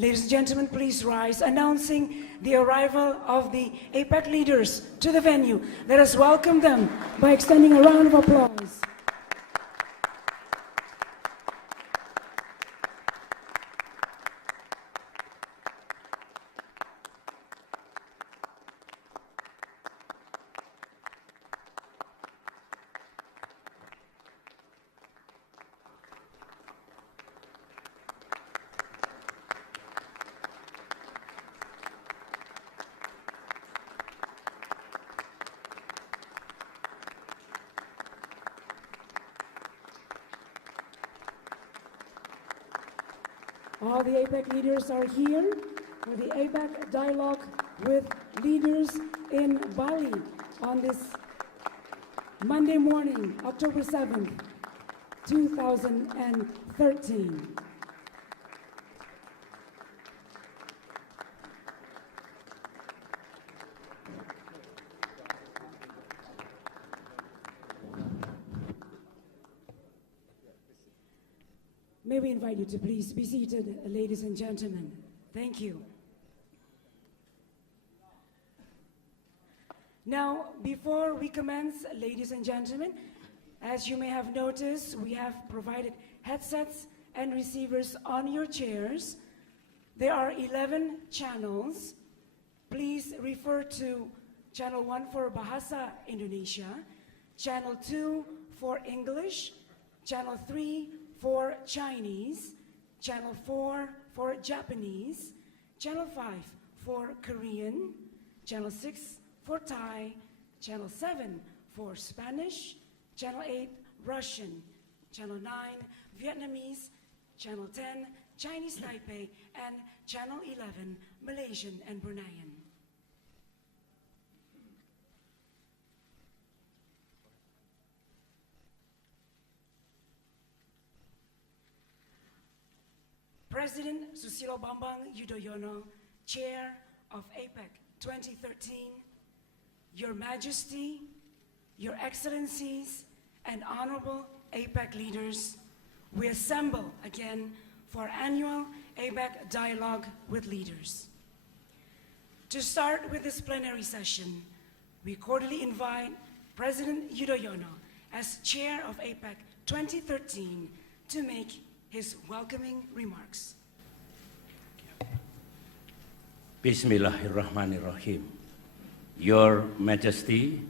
Ladies and gentlemen, please rise, announcing the arrival of the ABAC leaders to the venue. Let us welcome them by extending a round of applause. All the ABAC leaders are here for the ABAC dialogue with leaders in Bali on this Monday morning, October 7th, 2013. May we invite you to please be seated, ladies and gentlemen. Thank you. Now, before we commence, ladies and gentlemen, as you may have noticed, we have provided headsets and receivers on your chairs. There are 11 channels. Please refer to Channel 1 for Bahasa Indonesia, Channel 2 for English, Channel 3 for Chinese, Channel 4 for Japanese, Channel 5 for Korean, Channel 6 for Thai, Channel 7 for Spanish, Channel 8 Russian, Channel 9 Vietnamese, Channel 10 Chinese Taipei, and Channel 11 Malaysian and Bruneian. President Susilo Bambang Yudhoyono, Chair of ABAC 2013, Your Majesty, Your Excellencies, and Honorable ABAC leaders, we assemble again for annual ABAC Dialogue with Leaders. To start with this plenary session, we cordially invite President Yudhoyono as Chair of ABAC 2013 to make his welcoming remarks. Bismillahirrahmanirrahim. Your Majesty,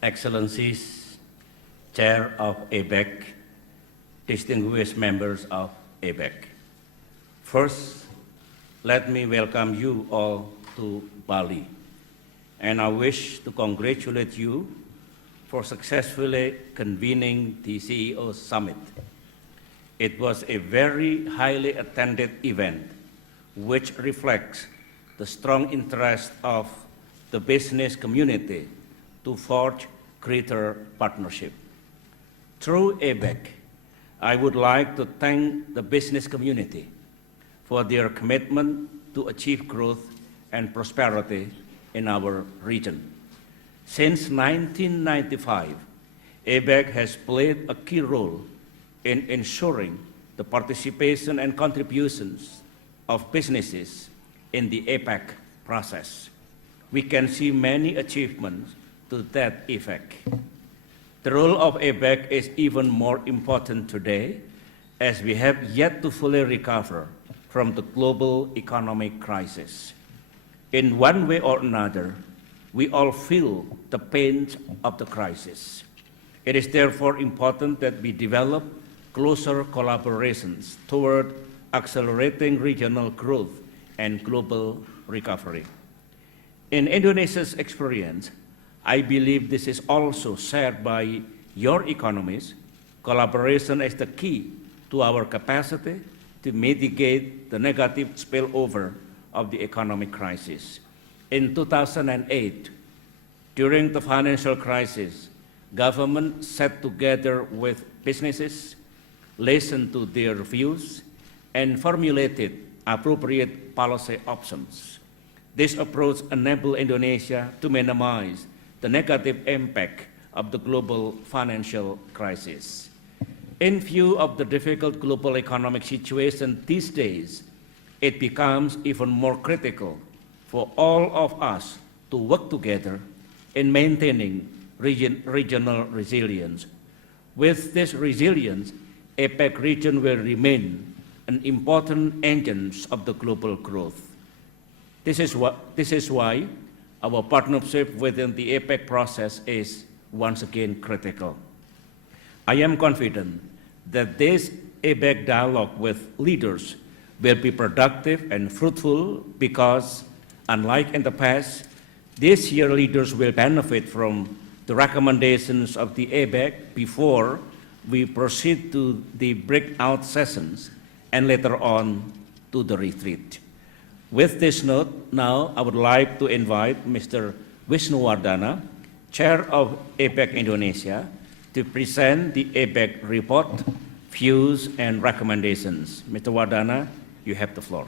Excellencies, Chair of ABAC, distinguished members of ABAC. First, let me welcome you all to Bali, and I wish to congratulate you for successfully convening the CEO Summit. It was a very highly attended event, which reflects the strong interest of the business community to forge greater partnership. Through ABAC, I would like to thank the business community for their commitment to achieve growth and prosperity in our region. Since 1995, ABAC has played a key role in ensuring the participation and contributions of businesses in the ABAC process. We can see many achievements to that effect. The role of ABAC is even more important today, as we have yet to fully recover from the global economic crisis. In one way or another, we all feel the pain of the crisis. It is therefore important that we develop closer collaborations toward accelerating regional growth and global recovery. In Indonesia's experience, I believe this is also shared by your economies. Collaboration is the key to our capacity to mitigate the negative spillover of the economic crisis. In 2008, during the financial crisis, government sat together with businesses, listened to their views, and formulated appropriate policy options. This approach enabled Indonesia to minimize the negative impact of the global financial crisis. In view of the difficult global economic situation these days, it becomes even more critical for all of us to work together in maintaining regional resilience. With this resilience, APEC region will remain an important engine of the global growth. This is why our partnership within the APEC process is once again critical. I am confident that this ABAC dialogue with leaders will be productive and fruitful because, unlike in the past, this year leaders will benefit from the recommendations of the ABAC before we proceed to the breakout sessions and later on to the retreat. With this note, now I would like to invite Mr. Wisnuwardana, Chair of ABAC Indonesia, to present the ABAC report, views, and recommendations. Mr. Wardana, you have the floor.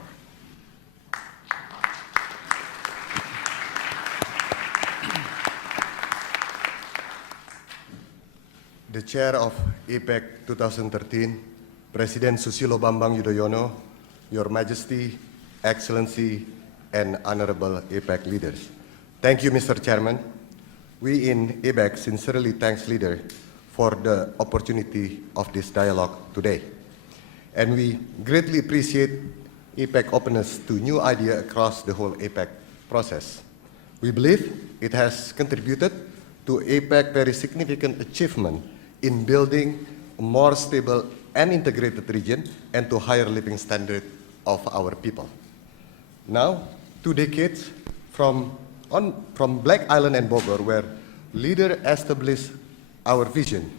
The Chair of APEC 2013, President Susilo Bambang Yudhoyono, Your Majesty, Excellency, and Honorable APEC leaders. Thank you, Mr. Chairman. We in ABEC sincerely thank leader for the opportunity of this dialogue today. And we greatly appreciate APEC openness to new ideas across the whole APEC process. We believe it has contributed to APEC very significant achievement in building a more stable and integrated region and to higher living standard of our people. Now, 2 decades from Black Island and Bogor, where leader established our vision